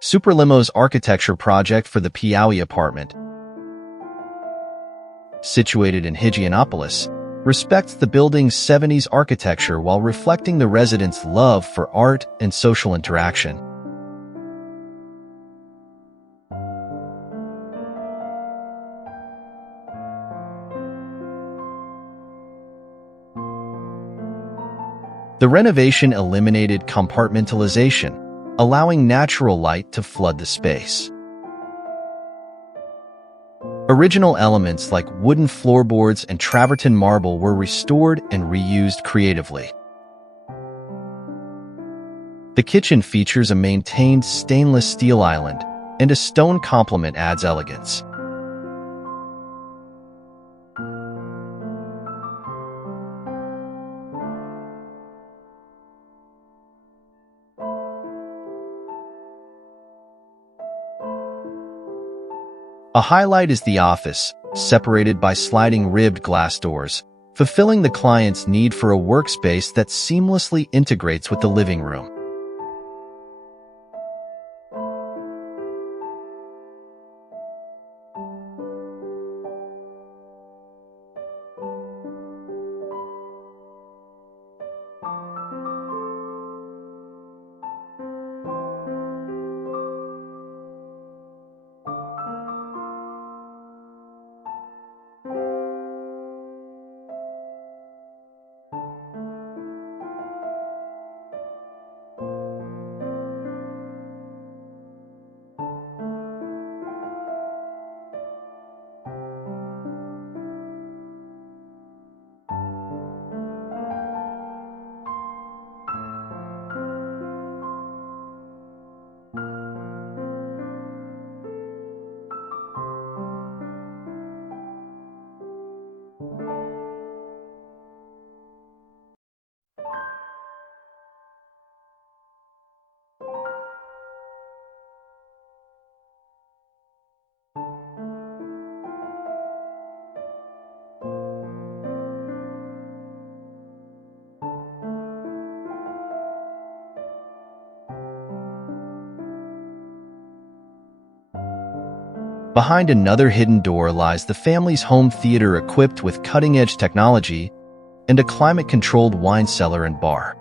Superlimau's architecture project for the Piauí Apartment, situated in Higienópolis, respects the building's 70s architecture while reflecting the residents' love for art and social interaction. The renovation eliminated compartmentalization, allowing natural light to flood the space. Original elements like wooden floorboards and travertine marble were restored and reused creatively. The kitchen features a maintained stainless steel island, and a stone complement adds elegance. A highlight is the office, separated by sliding ribbed glass doors, fulfilling the client's need for a workspace that seamlessly integrates with the living room. Behind another hidden door lies the family's home theater equipped with cutting-edge technology and a climate-controlled wine cellar and bar.